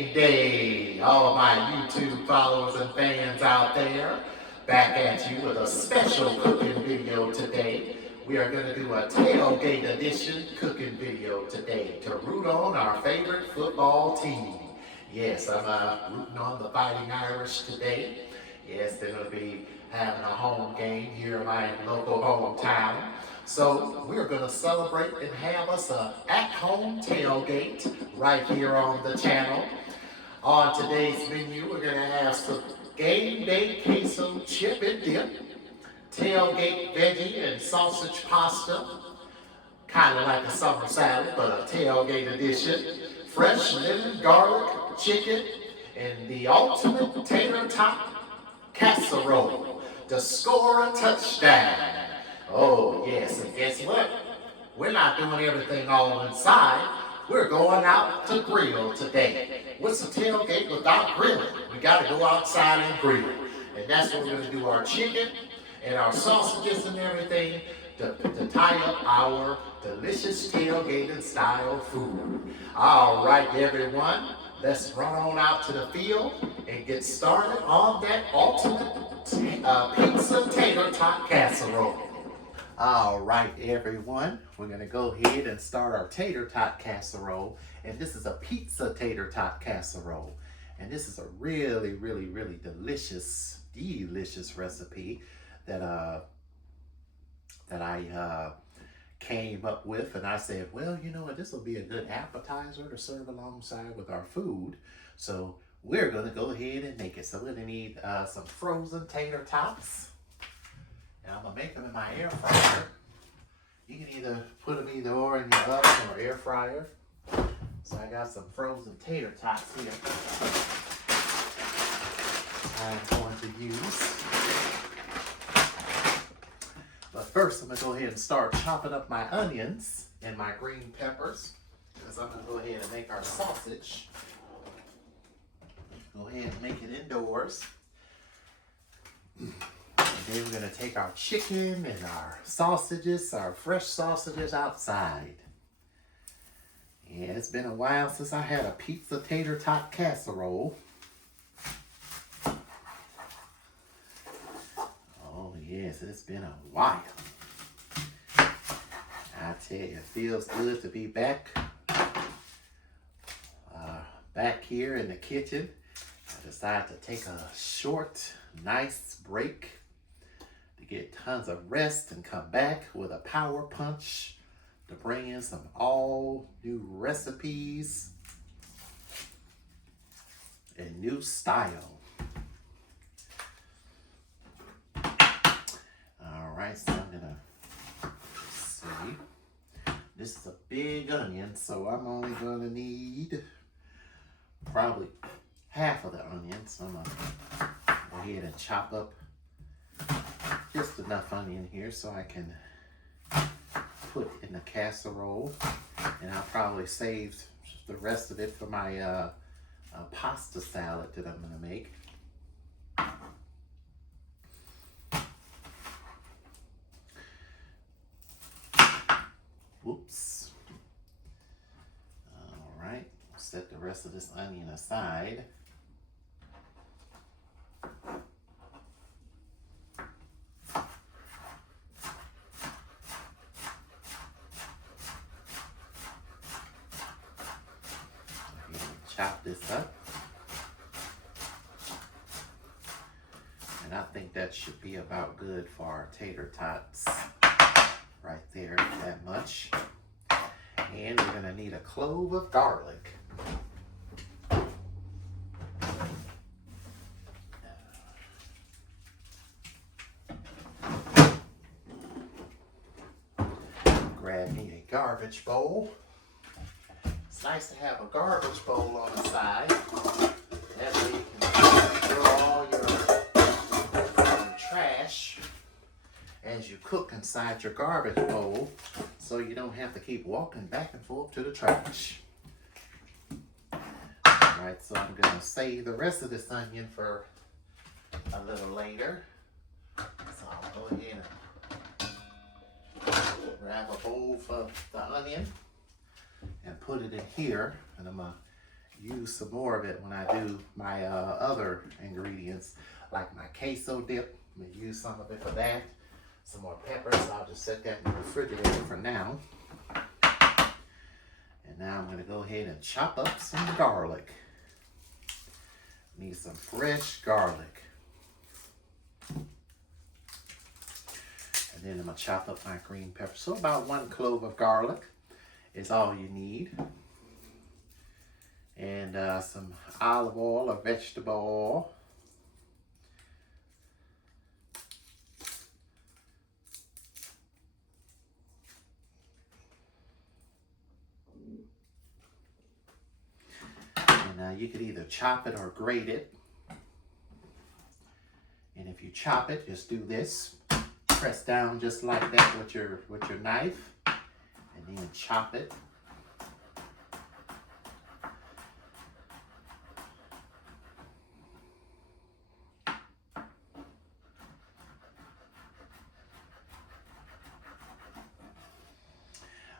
Game Day, all of my YouTube followers and fans out there, back at you with a special cooking video today. We are going to do a Tailgate edition cooking video today to root on our favorite football team. Yes, I'm rooting on the Fighting Irish today. Yes, they're going to be having a home game here in my local hometown. So we're going to celebrate and have us a at-home tailgate right here on the channel. On today's menu, we're going to have some Game Day queso chip and dip, tailgate veggie and sausage pasta, kind of like a summer salad, but a tailgate edition, fresh lemon garlic chicken, and the ultimate tater tot casserole to score a touchdown. Oh, yes, and guess what? We're not doing everything all inside. We're going out to grill today. What's a tailgate without grilling? We got to go outside and grill. And that's what we're going to do our chicken and our sausages and everything to tie up our delicious tailgating style food. All right, everyone, let's run on out to the field and get started on that ultimate pizza tater tot casserole. All right, everyone, we're going to go ahead and start our tater tot casserole. And this is a pizza tater tot casserole. And this is a really, really, really delicious recipe that I came up with. And I said, well, you know what, this will be a good appetizer to serve alongside with our food. So we're going to go ahead and make it. So we're going to need some frozen tater tots. And I'm going to make them in my air fryer. You can either put them either or in your oven or air fryer. So I got some frozen tater tots here I'm going to use. But first I'm going to go ahead and start chopping up my onions and my green peppers, because I'm going to go ahead and make our sausage. Go ahead and make it indoors. And then we're going to take our chicken and our sausages, our fresh sausages outside. Yeah, it's been a while since I had a pizza tater tot casserole. Oh yes, it's been a while. I tell you, it feels good to be back here in the kitchen. I decided to take a short, nice break to get tons of rest and come back with a power punch to bring in some all new recipes and new style. All right, so I'm gonna see. This is a big onion, so I'm only gonna need probably half of the onion. So I'm gonna go ahead and chop up just enough onion here so I can put in the casserole, and I'll probably save the rest of it for my pasta salad that I'm going to make. Whoops. All right, set the rest of this onion aside. Chop this up, and I think that should be about good for our tater tots right there, that much. And we're going to need a clove of garlic. Grab me a garbage bowl. It's nice to have a garbage bowl on the side. That way you can throw all your trash as you cook inside your garbage bowl, so you don't have to keep walking back and forth to the trash. Alright, so I'm going to save the rest of this onion for a little later. So I'll go ahead and grab a bowl for the onion and put it in here, and I'm going to use some more of it when I do my other ingredients, like my queso dip. I'm gonna use some of it for that. Some more pepper, so I'll just set that in the refrigerator for now. And now I'm gonna go ahead and chop up some garlic. Need some fresh garlic. And then I'm gonna chop up my green pepper. So about 1 clove of garlic is all you need. And some olive oil or vegetable oil. And you could either chop it or grate it. And if you chop it, just do this. Press down just like that with your knife, and then chop it.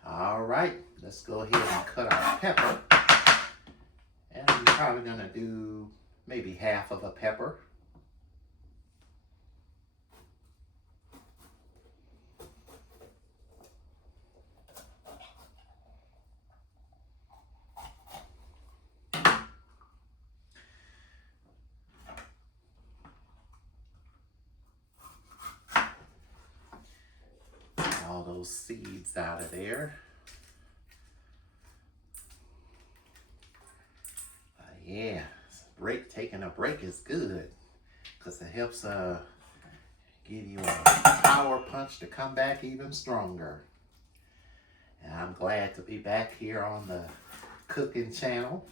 All right, let's go ahead and cut our pepper. And I'm probably gonna do maybe half of a pepper. All those seeds out of there. Yeah, taking a break is good because it helps give you a power punch to come back even stronger. And I'm glad to be back here on the cooking channel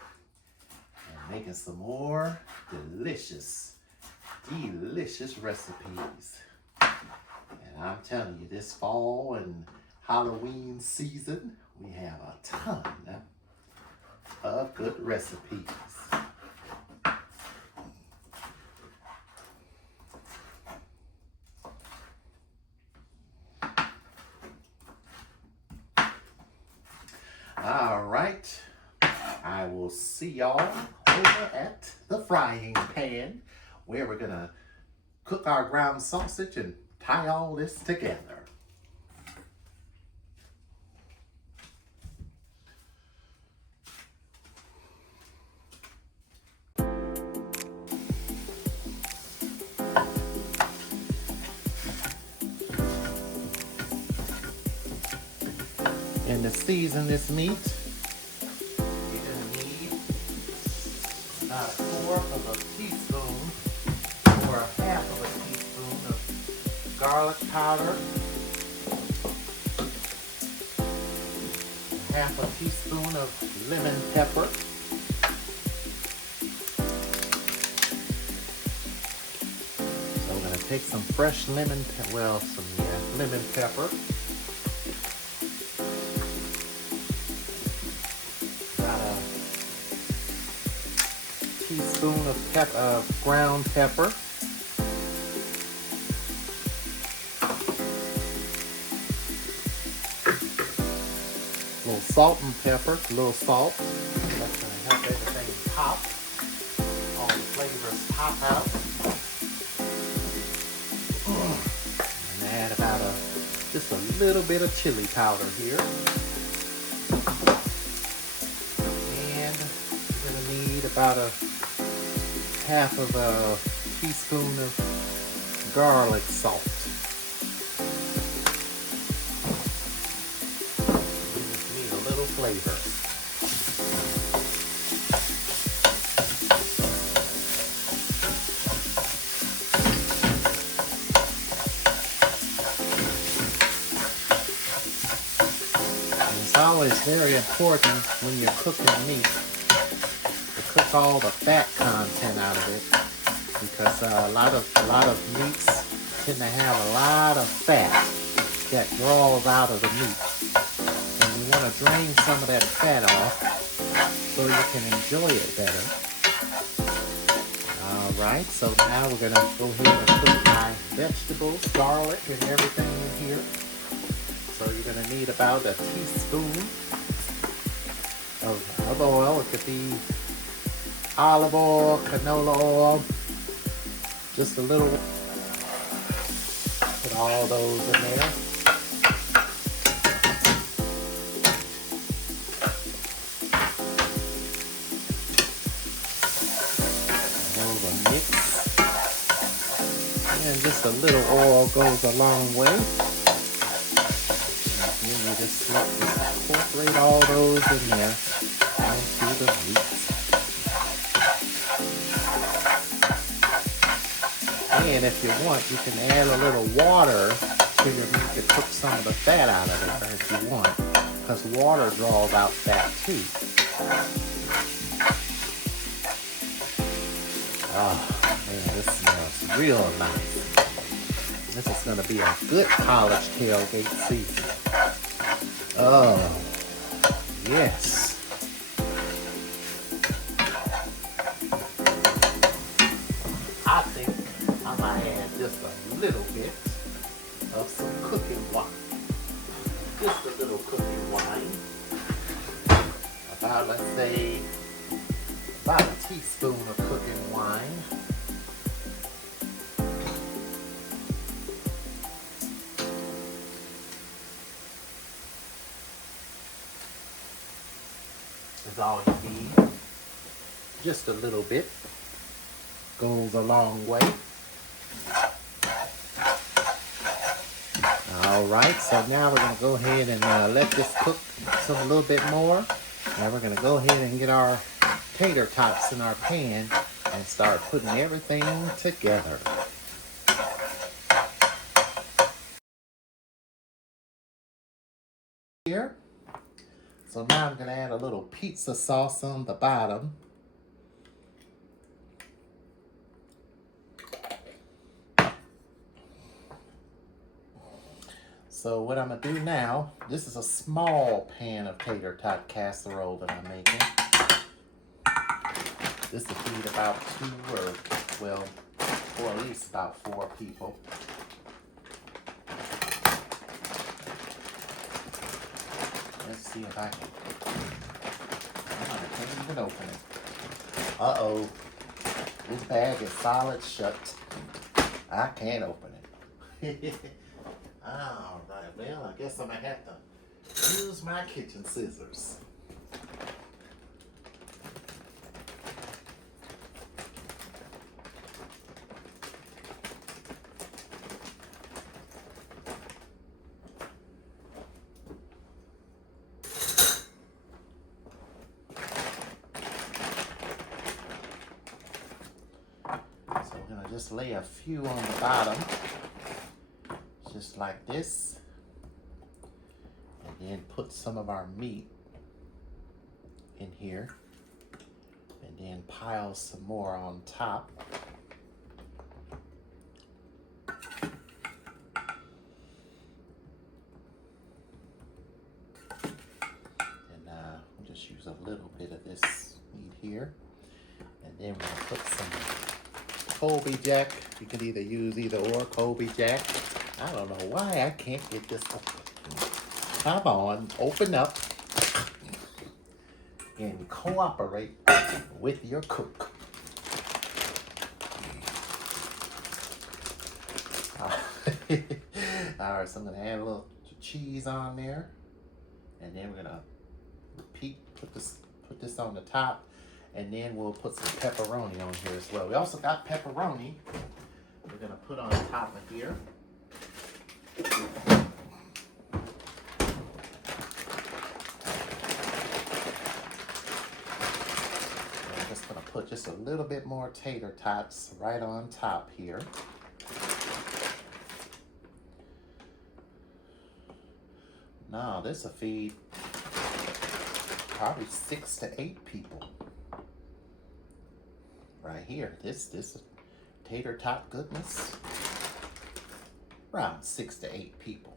and making some more delicious recipes. And I'm telling you, this fall and Halloween season, we have a ton of good recipes. All right, I will see y'all over at the frying pan where we're gonna cook our ground sausage and tie all this together. And to season this meat, you're gonna need about 1/4 of a teaspoon or 1/2 of a teaspoon of garlic powder, 1/2 a teaspoon of lemon pepper, so we're gonna take some fresh lemon pepper. Teaspoon of ground pepper, a little salt and pepper, a little salt. That's going to help everything pop, all the flavors pop out. And add about just a little bit of chili powder here. And we're going to need about 1/2 of a teaspoon of garlic salt. We just need a little flavor. And it's always very important when you're cooking meat to cook all the fat content out of it, because a lot of meats tend to have a lot of fat that draws out of the meat, and you want to drain some of that fat off so you can enjoy it better. All right, so now we're gonna go ahead and put my vegetables, garlic, and everything in here. So you're gonna need about a teaspoon of oil. It could be olive oil, canola oil, just a little. Put all those in there. Mix. And just a little oil goes a long way. And then you just incorporate all those in there onto the meat. And if you want, you can add a little water to your meat to cook some of the fat out of it if you want, because water draws out fat too. Oh man, this smells real nice. This is going to be a good college tailgate season. Oh, yes. I think I might add just a little bit of some cooking wine. Just a little cooking wine. About, let's say, about a teaspoon of cooking wine. Is all you need. Just a little bit goes a long way. All right, so now we're going to go ahead and let this cook a little bit more. Now we're going to go ahead and get our tater tots in our pan and start putting everything together. Here. So now I'm going to add a little pizza sauce on the bottom. So what I'm going to do now, this is a small pan of tater tot casserole that I'm making. This will feed about 2 or at least about 4 people. Let's see if I can. I can't even open it. Uh-oh. This bag is solid shut. I can't open it. All right, well, I guess I'm going to have to use my kitchen scissors. So we're going to just lay a few on the bottom. Just like this, and then put some of our meat in here, and then pile some more on top. And we'll just use a little bit of this meat here, and then we'll put some Colby Jack. You can either use either or Colby Jack. I don't know why I can't get this open. Come on, open up and cooperate with your cook. All right, so I'm gonna add a little cheese on there, and then we're gonna put this on the top, and then we'll put some pepperoni on here as well. We also got pepperoni we're gonna put on top of here. I'm just going to put just a little bit more tater tots right on top here. Now this will feed probably 6 to 8 people. Right here, this tater tot goodness. Around 6 to 8 people.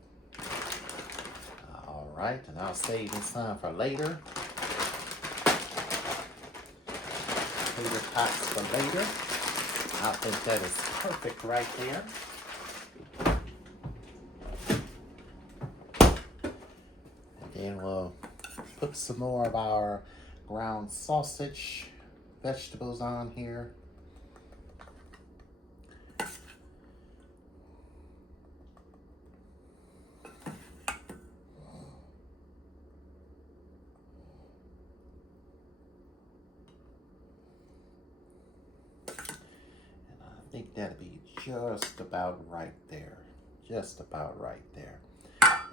All right, and I'll save this time for later. Tater tots for later. I think that is perfect right there. And then we'll put some more of our ground sausage vegetables on here. I think that'll be just about right there. Just about right there.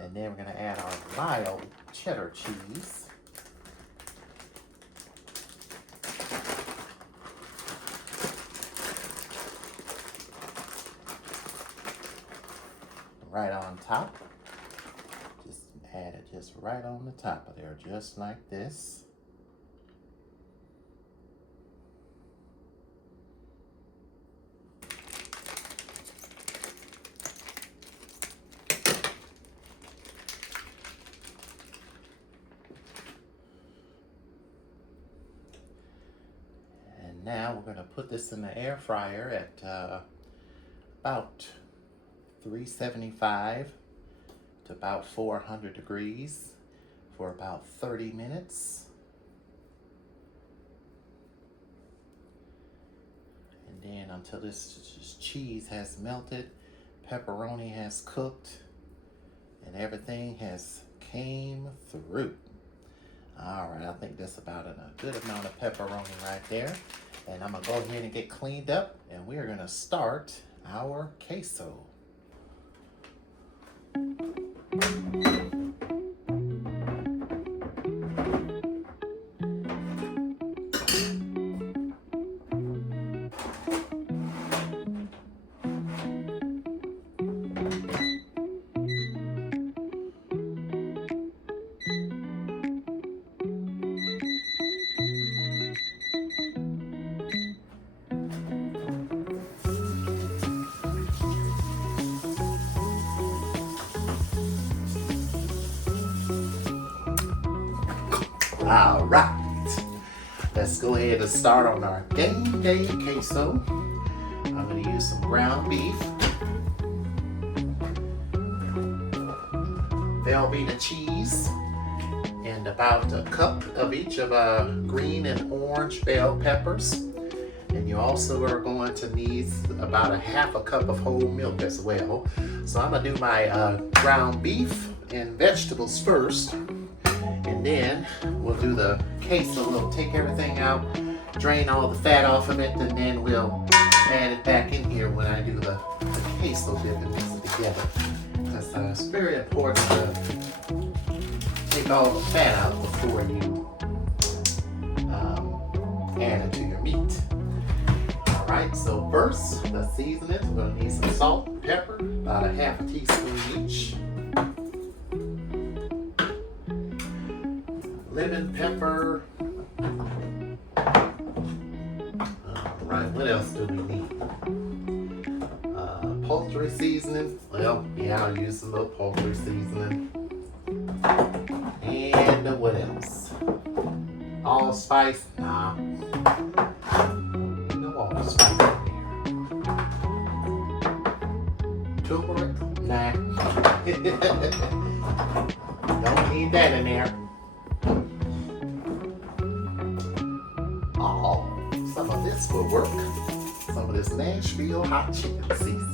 And then we're going to add our mild cheddar cheese. Right on top. Just add it just right on the top of there, just like this. Now we're going to put this in the air fryer at about 375 to about 400 degrees for about 30 minutes. And then until this cheese has melted, pepperoni has cooked, and everything has came through. All right, I think that's about a good amount of pepperoni right there. And I'm going to go ahead and get cleaned up, and we are going to start our queso. All right, let's go ahead and start on our Gameday queso. I'm going to use some ground beef, Velveeta cheese, and about a cup of each of green and orange bell peppers. And you also are going to need about a half a cup of whole milk as well. So I'm going to do my ground beef and vegetables first. And then we'll do the queso. We'll take everything out, drain all the fat off of it, and then we'll add it back in here when I do the queso dip and mix it together. Because it's very important to take all the fat out before you add it to your meat. All right, so first, let's season it. We're going to need some salt and pepper, about a half a teaspoon each. Lemon pepper. Alright, what else do we need? Poultry seasoning. Well, yeah, I'll use a little poultry seasoning. And what else? Allspice? Nah. No allspice in there. Turmeric? Nah. Don't need that in there. Some of this will work. Some of this Nashville hot chicken seasoning.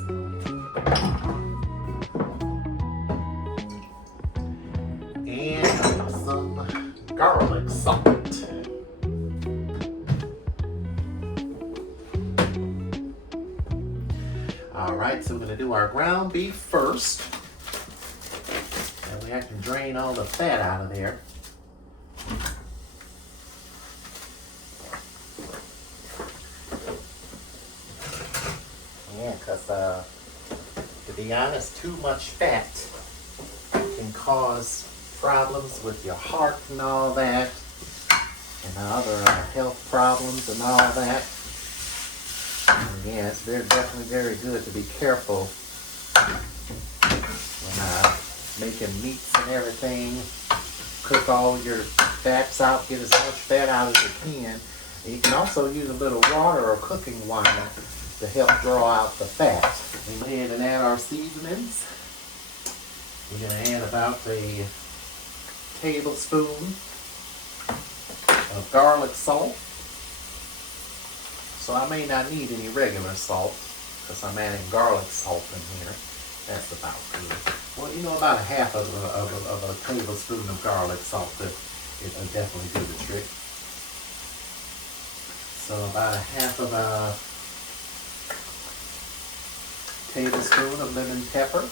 And some garlic salt. All right, so we're going to do our ground beef first. That way I can drain all the fat out of there. Yeah, because to be honest, too much fat can cause problems with your heart and all that, and other health problems and all that. And yeah, it's definitely very good to be careful when making meats and everything. Cook all your fats out, get as much fat out as you can. And you can also use a little water or cooking wine to help draw out the fat. We go ahead and add our seasonings. We're going to add about a tablespoon of garlic salt. So I may not need any regular salt because I'm adding garlic salt in here. That's about good. Well, you know, about a half of a tablespoon of garlic salt, it'll definitely do the trick. So about a half of a tablespoon of lemon pepper.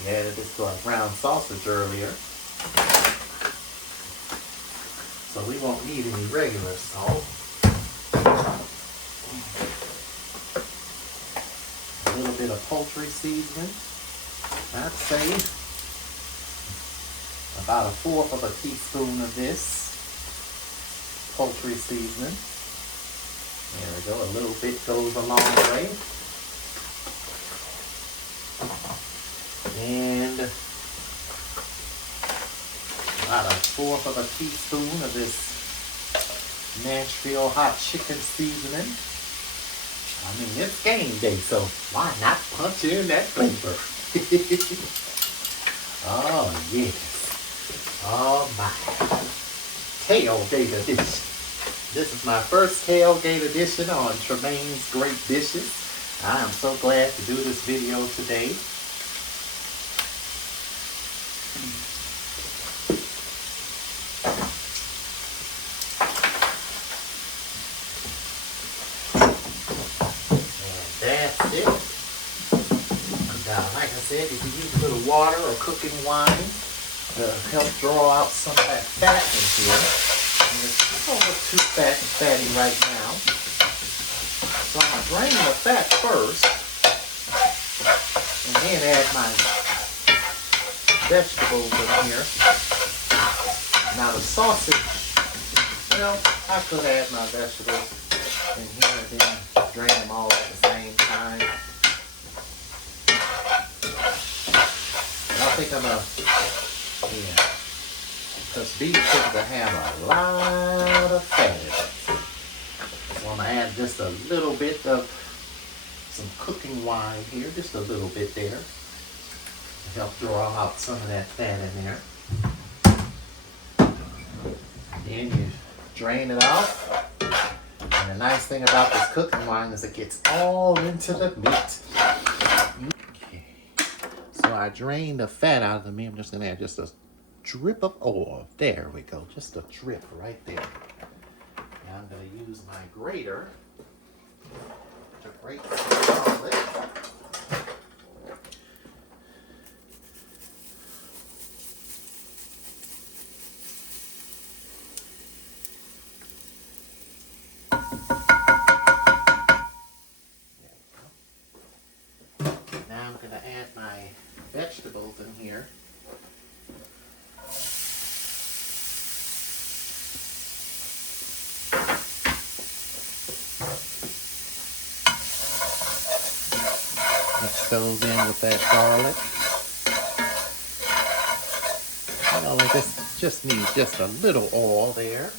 We added this to our brown sausage earlier. So we won't need any regular salt. A little bit of poultry seasoning. I'd say about a fourth of a teaspoon of this poultry seasoning. There we go. A little bit goes a long way. And about a fourth of a teaspoon of this Nashville hot chicken seasoning. I mean, it's game day, so why not punch in that flavor? Oh, yes. Oh, my. Tailgate edition. This is my first tailgate edition on Tremaine's Great Dishes. I am so glad to do this video today. That's it. Now, like I said, if you use a little water or cooking wine to help draw out some of that fat in here, and it's almost too fatty right now. So I'm going to drain the fat first, and then add my vegetables in here. Now the sausage, well, I could add my vegetables in here and then drain them all at the same time. But I think I'm because beef tends to have a lot of fat in it. So I'm going to add just a little bit of some cooking wine here, just a little bit there, to help draw out some of that fat in there. Then you drain it off. And the nice thing about this cooking wine is it gets all into the meat. Okay. So I drained the fat out of the meat. I'm just going to add just a drip of oil. There we go. Just a drip right there. Now I'm going to use my grater to grate the garlic. Now I'm going to add my vegetables in here. Mix those in with that garlic. And I just need just a little oil there.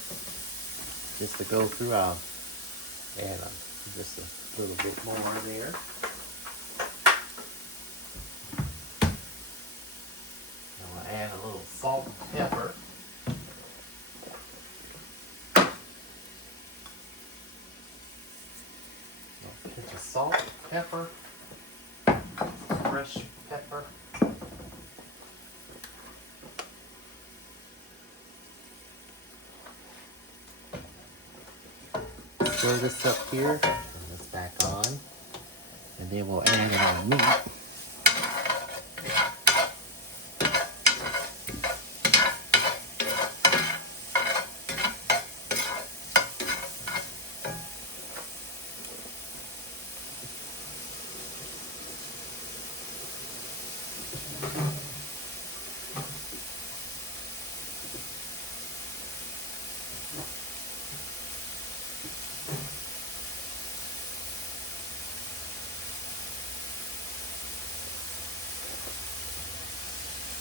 Just to go through, I'll add just a little bit more there. I'll add a little salt and pepper. A pinch of salt, pepper, fresh pepper. Stir this up here, turn this back on, and then we'll add our meat.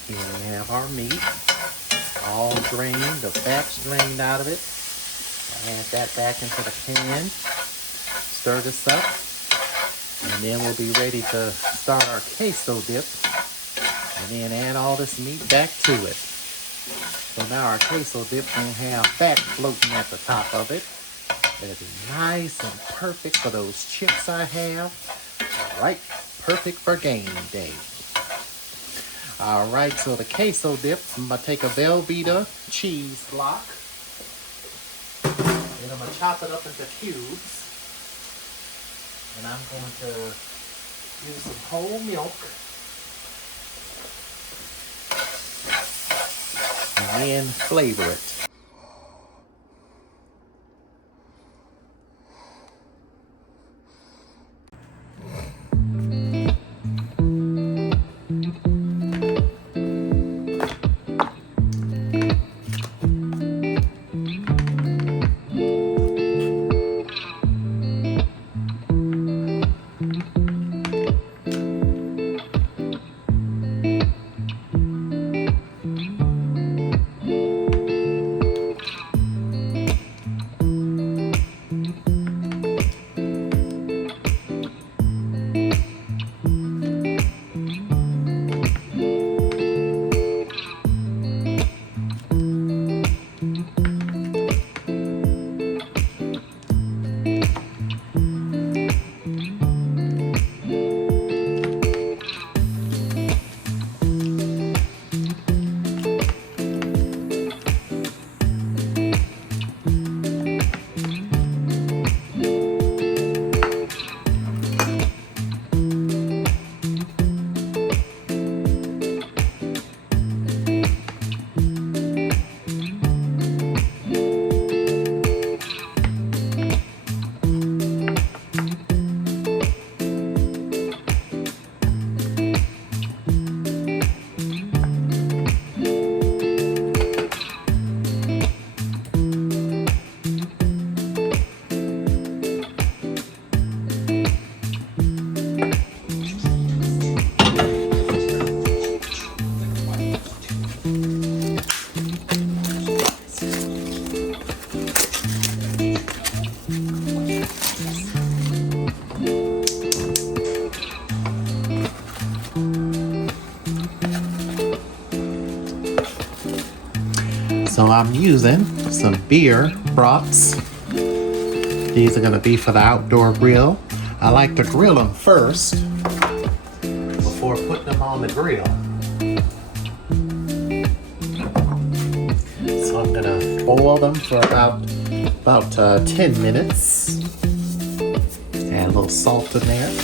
Here we have our meat, all drained, the fat's drained out of it. Add that back into the pan, stir this up, and then we'll be ready to start our queso dip, and then add all this meat back to it. So now our queso dip won't have fat floating at the top of it. It'll be nice and perfect for those chips I have. Right, perfect for game day. All right, so the queso dip, I'm gonna take a Velveeta cheese block and I'm gonna chop it up into cubes. And I'm going to use some whole milk and then flavor it. So I'm using some beer brats. These are gonna be for the outdoor grill. I like to grill them first before putting them on the grill. So I'm gonna boil them for about 10 minutes. Add a little salt in there.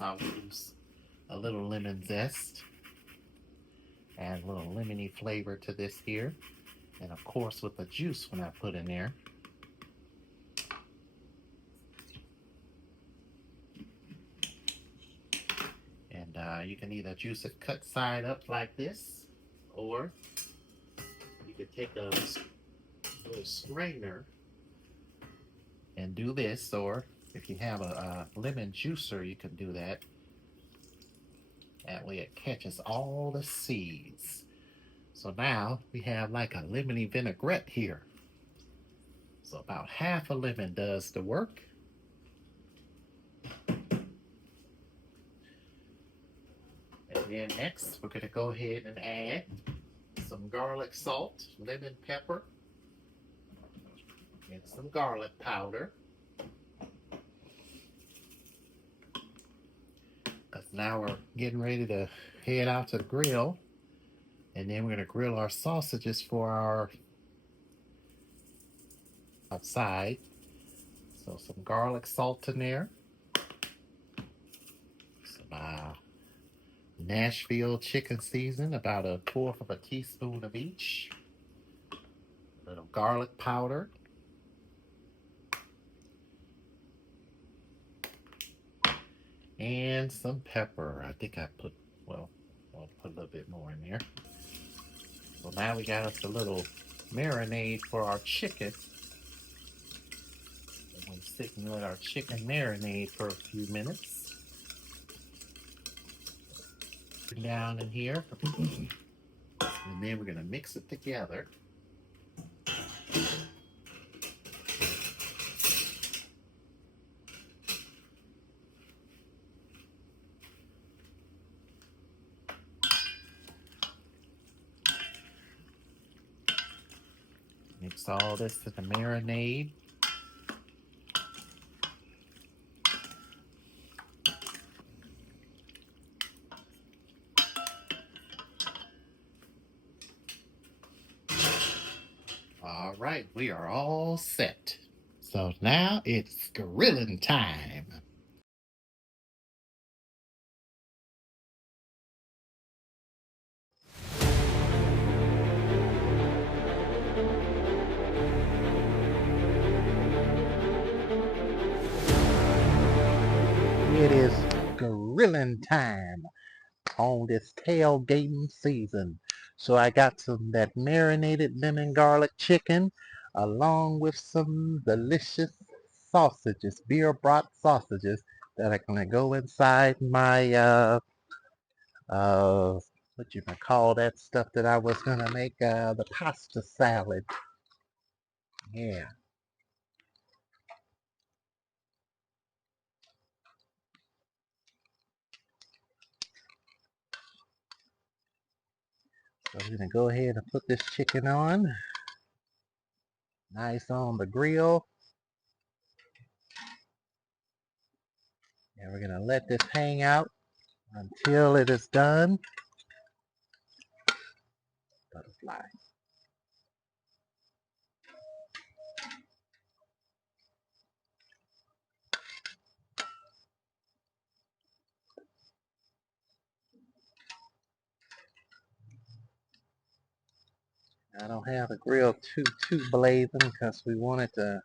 I'll use a little lemon zest. Add a little lemony flavor to this here. And of course with the juice when I put in there. And you can either juice it cut side up like this, or you could take a little strainer and do this, or if you have a lemon juicer, you can do that. That way it catches all the seeds. So now we have like a lemony vinaigrette here. So about half a lemon does the work. And then next, we're going to go ahead and add some garlic salt, lemon pepper, and some garlic powder. Because now we're getting ready to head out to the grill. And then we're going to grill our sausages for our outside. So some garlic salt in there. Some Nashville chicken season, about 1/4 of a teaspoon of each. A little garlic powder. And some pepper. I think I put, well, I'll put a little bit more in there. So now we got us a little marinade for our chicken. And we'll sit and let our chicken marinade for a few minutes. Down in here. And then we're going to mix it together. Mix all this to the marinade. All right, we are all set. So now it's grilling time. It is grilling time on this tailgating season. So I got some that marinated lemon garlic chicken along with some delicious sausages, beer brought sausages that are going to go inside my what you might call that stuff that I was going to make, the pasta salad. Yeah. So I'm going to go ahead and put this chicken on. Nice on the grill. And we're going to let this hang out until it is done. Butterfly. I don't have the grill too blazing because we wanted our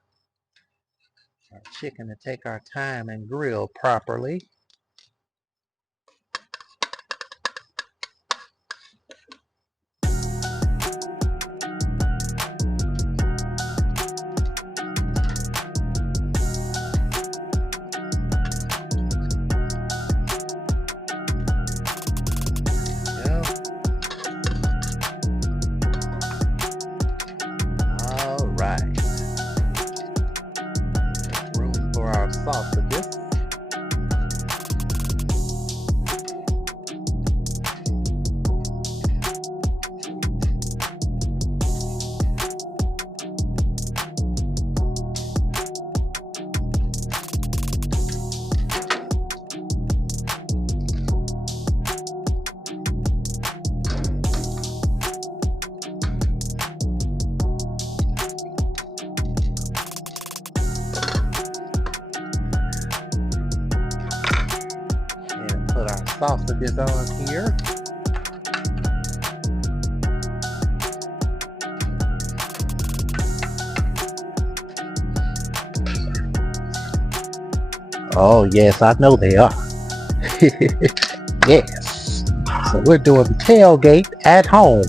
chicken to take our time and grill properly. All right. Make room for our sausages. sausages on here. Oh yes, I know they are. Yes. So we're doing tailgate at home.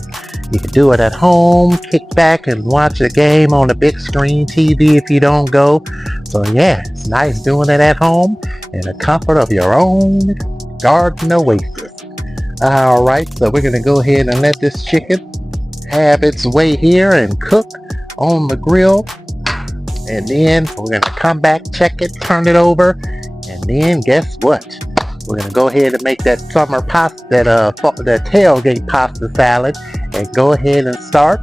You can do it at home, kick back and watch a game on a big screen TV if you don't go. So yeah, it's nice doing it at home in the comfort of your own garden oasis. Alright, so we're gonna go ahead and let this chicken have its way here and cook on the grill. And then we're gonna come back, check it, turn it over, and then guess what? We're gonna go ahead and make that summer pasta, that tailgate pasta salad, and go ahead and start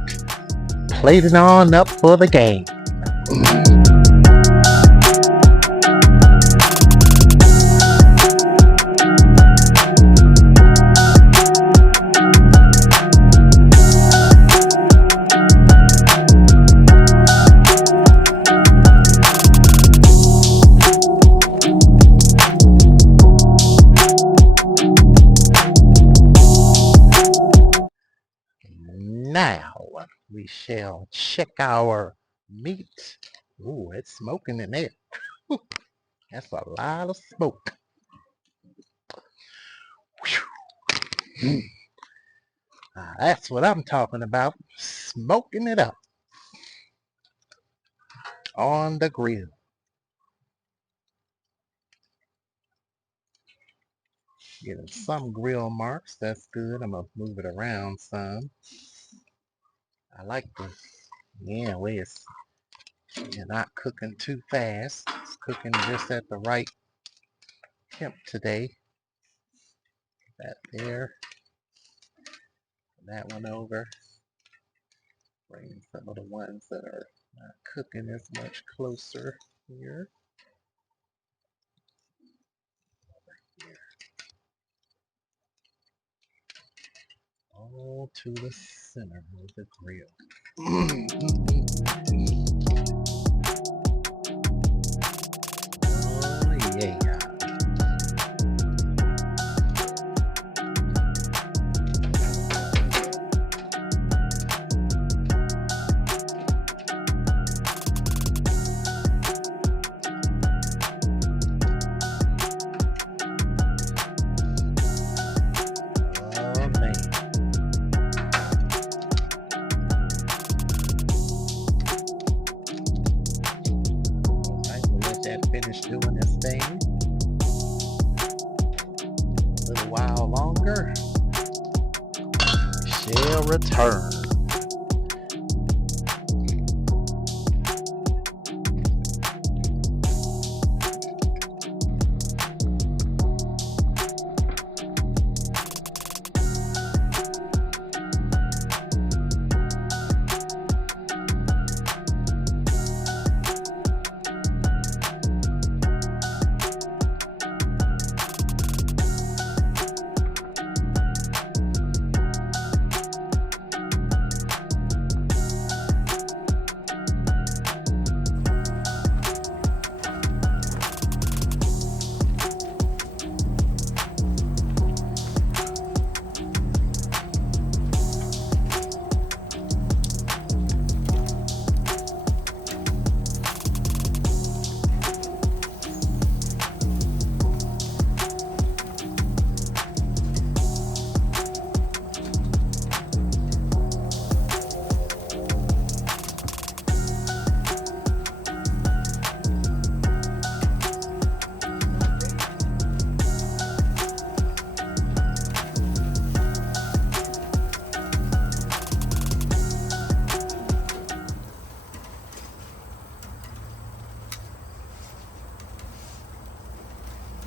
plating on up for the game. Now we shall check our meat. Ooh, it's smoking in there. That's a lot of smoke. That's what I'm talking about. Smoking it up on the grill. Getting some grill marks. That's good. I'm going to move it around some. I like this. Yeah, way it's you're not cooking too fast. It's cooking just at the right temp today. That there. That one over. Bring some of the ones that are not cooking as much closer here. Here. All to the center of the grill. Oh yeah. Finish doing this thing a little while longer. We shall return.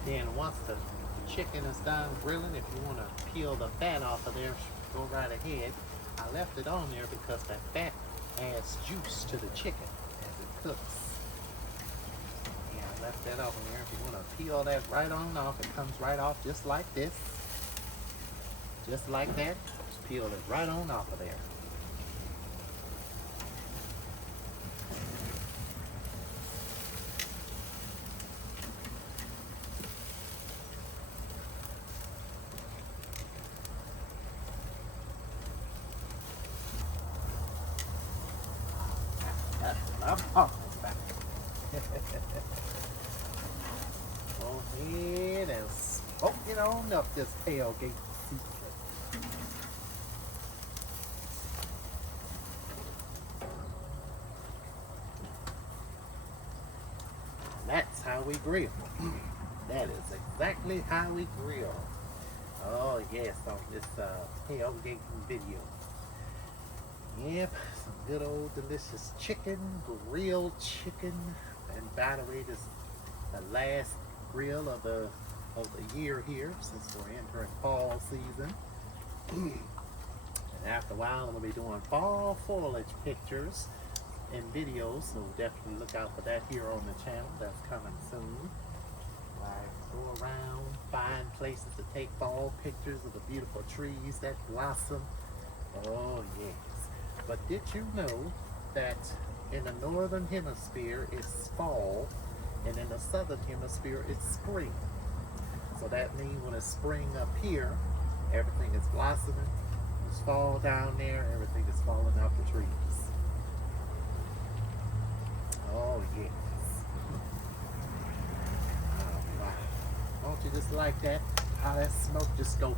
Then once the chicken is done grilling, if you want to peel the fat off of there, go right ahead. I left it on there because that fat adds juice to the chicken as it cooks. Yeah, I left that on there. If you want to peel that right on off, it comes right off just like this. Just like that. Just peel it right on off of there. I'm talking about. Go ahead and smoke it on up this tailgate season. That's how we grill. That is exactly how we grill. Oh yes, on this tailgating video. Yep, some good old delicious chicken, grilled chicken. And by the way, this is the last grill of the year here since we're entering fall season. And after a while, I'm gonna be doing fall foliage pictures and videos, so definitely look out for that here on the channel. That's coming soon. I go around, find places to take fall pictures of the beautiful trees that blossom. Oh yes. But did you know that in the northern hemisphere it's fall and in the southern hemisphere it's spring? So that means when it's spring up here, everything is blossoming. It's fall down there, everything is falling off the trees. Oh yes. Oh, wow. Don't you just like that? How that smoke just go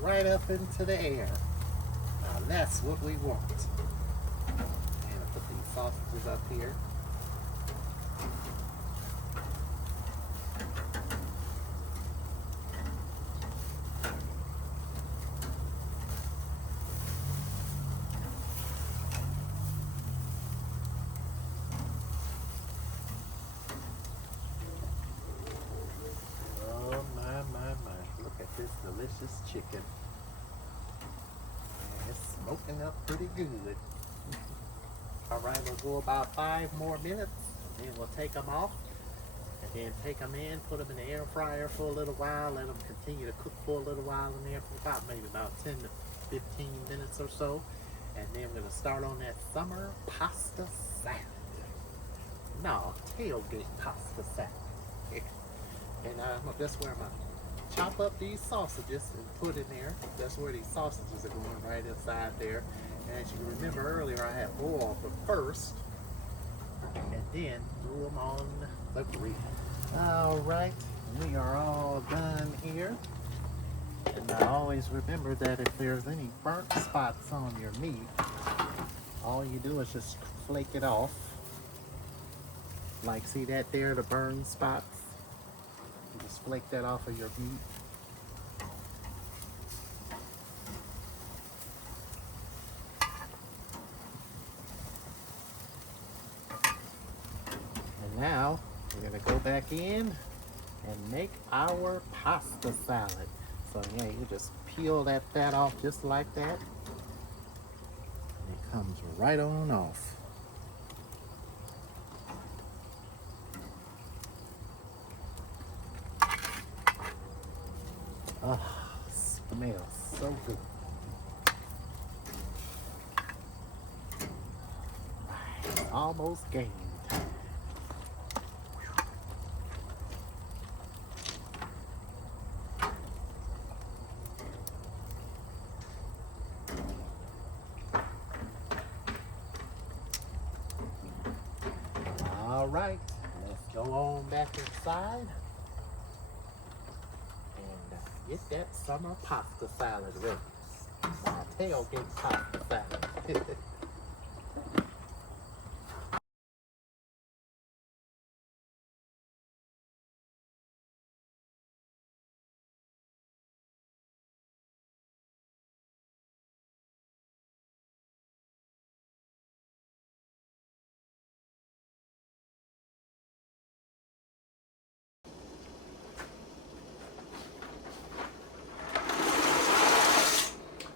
right up into the air. Now that's what we want. And I'll put these sausages up here. Oh my. Look at this delicious chicken. And it's smoking up pretty good. Alright, we'll go about 5 more minutes. And then we'll take them off. And then take them in, put them in the air fryer for a little while. Let them continue to cook for a little while in there for maybe about 10 to 15 minutes or so. And then we're going to start on that summer pasta salad. No, tailgate pasta salad. And that's where I'm going to chop up these sausages and put in there. That's where these sausages are going, right inside there. And as you remember earlier, I had oil first, and then threw them on the grill. All right, we are all done here. And I always remember that if there's any burnt spots on your meat, all you do is just flake it off. Like, see that there, the burn spots? You just flake that off of your meat. And now we're gonna go back in and make our pasta salad. So yeah, you just peel that fat off just like that. And it comes right on off. Oh, smells so good. It's almost game time. All right, let's go on back inside and get that summer pasta salad ready. My tailgate pasta salad.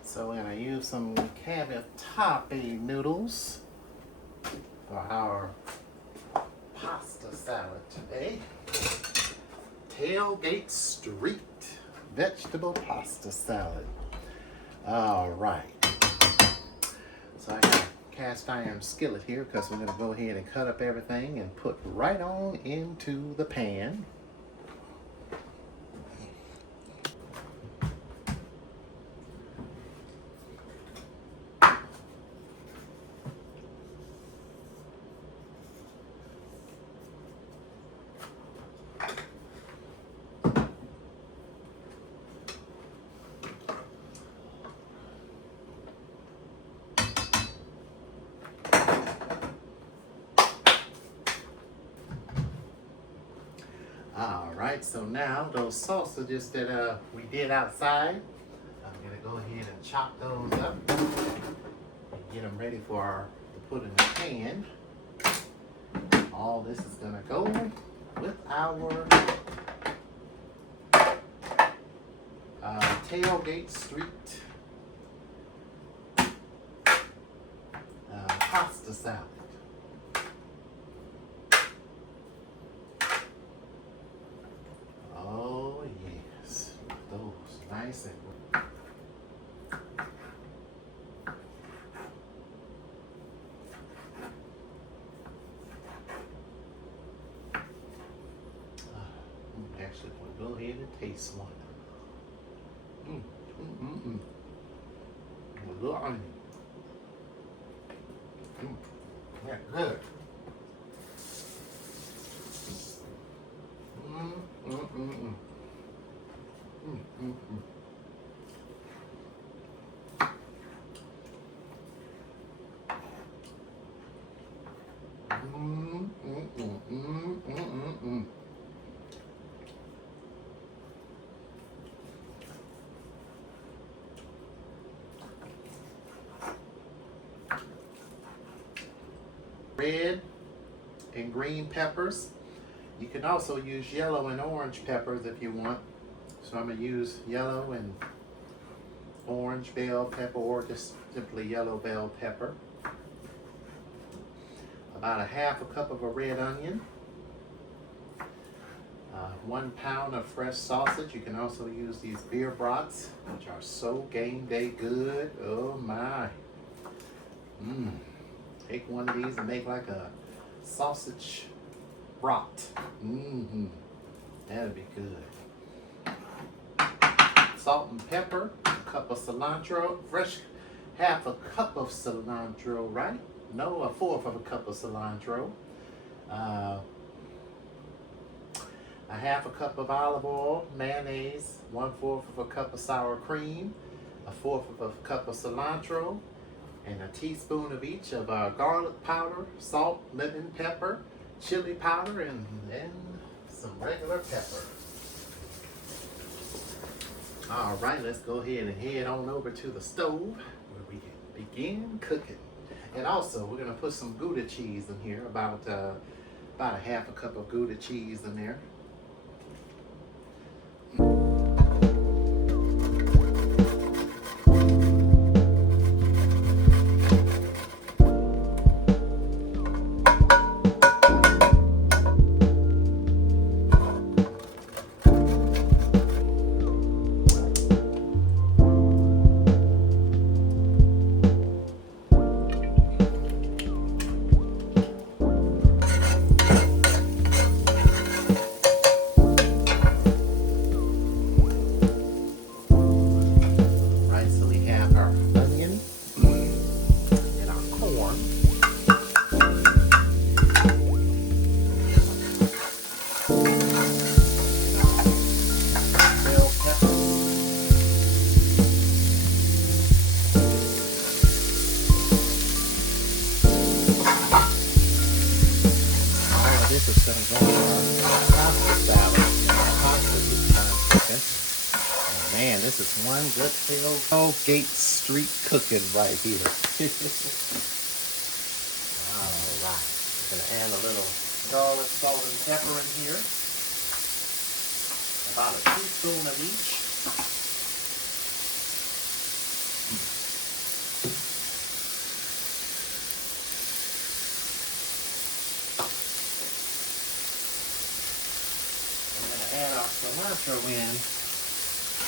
So we're gonna use some cavatappi noodles for our pasta salad today. Tailgate Street vegetable pasta salad. All right. So I got a cast iron skillet here because we're gonna go ahead and cut up everything and put right on into the pan. All right, so now those sausages that we did outside, I'm gonna go ahead and chop those up and get them ready to put in the pan. All this is gonna go with our Tailgate Street pasta salad. Oh yes, those nice and actually want to go ahead and taste one. A little onion. Yeah, good. Red and green peppers. You can also use yellow and orange peppers if you want. So I'm going to use yellow and orange bell pepper, or just simply yellow bell pepper. About a half a cup of a red onion. 1 pound of fresh sausage. You can also use these beer brats, which are so game day good. Oh my. Take one of these and make like a sausage brat. That'd be good. Salt and pepper, a cup of cilantro, fresh, half a cup of cilantro, right? No, 1/4 of a cup of cilantro. A half a cup of olive oil, mayonnaise, 1/4 of a cup of sour cream, 1/4 of a cup of cilantro, and a teaspoon of each of garlic powder, salt, lemon pepper, chili powder, and then some regular pepper. All right, let's go ahead and head on over to the stove where we can begin cooking. And also, we're gonna put some Gouda cheese in here, about a half a cup of Gouda cheese in there. This is going to go in our pasta salad. Pasta this time cooking. Oh man, this is one good Tailgate Street cooking right here. Alright, I'm going to add a little garlic, salt, and pepper in here. About a teaspoon of each. Add our cilantro in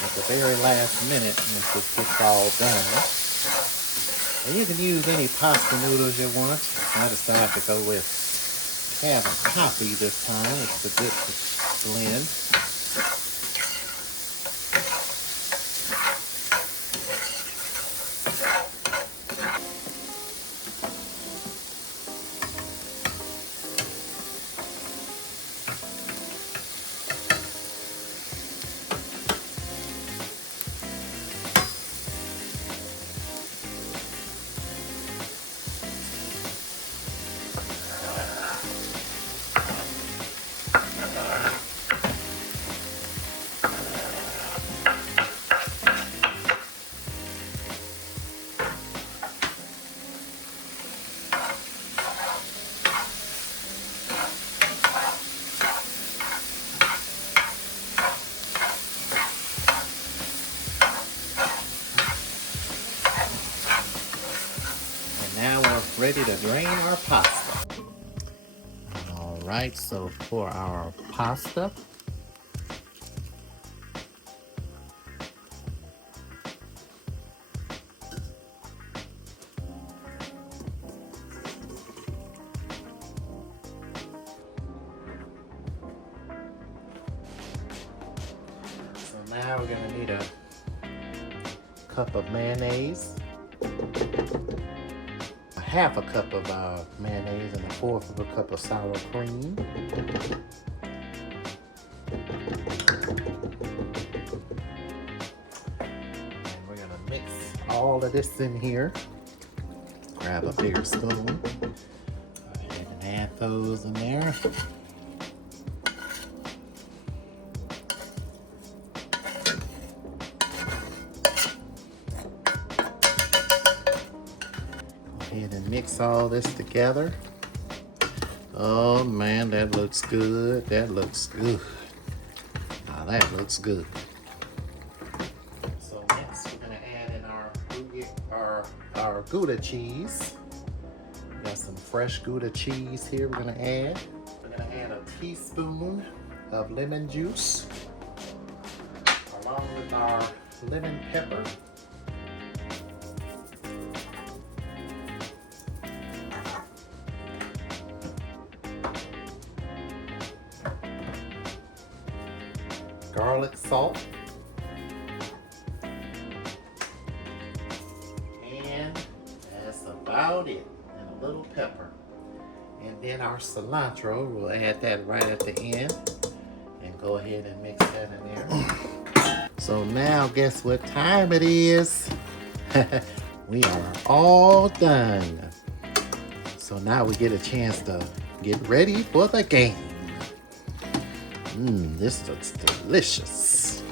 at the very last minute once this gets all done. And you can use any pasta noodles you want. I decided to go with having coffee this time. It's a good blend. drain our pasta. All right, so for our pasta, so now we're gonna need a cup of mayonnaise, a half a cup of mayonnaise, and a fourth of a cup of sour cream. And we're gonna mix all of this in here. Grab a bigger spoon. Go ahead and add those in there. Go ahead and mix all this together. Oh man, that looks good. That looks good. Now that looks good. So next we're gonna add in our Gouda cheese. We got some fresh Gouda cheese here we're gonna add. We're gonna add a teaspoon of lemon juice along with our lemon pepper. Garlic salt. And that's about it. And a little pepper. And then our cilantro, we'll add that right at the end. And go ahead and mix that in there. So now guess what time it is? We are all done. So now we get a chance to get ready for the game. This looks delicious.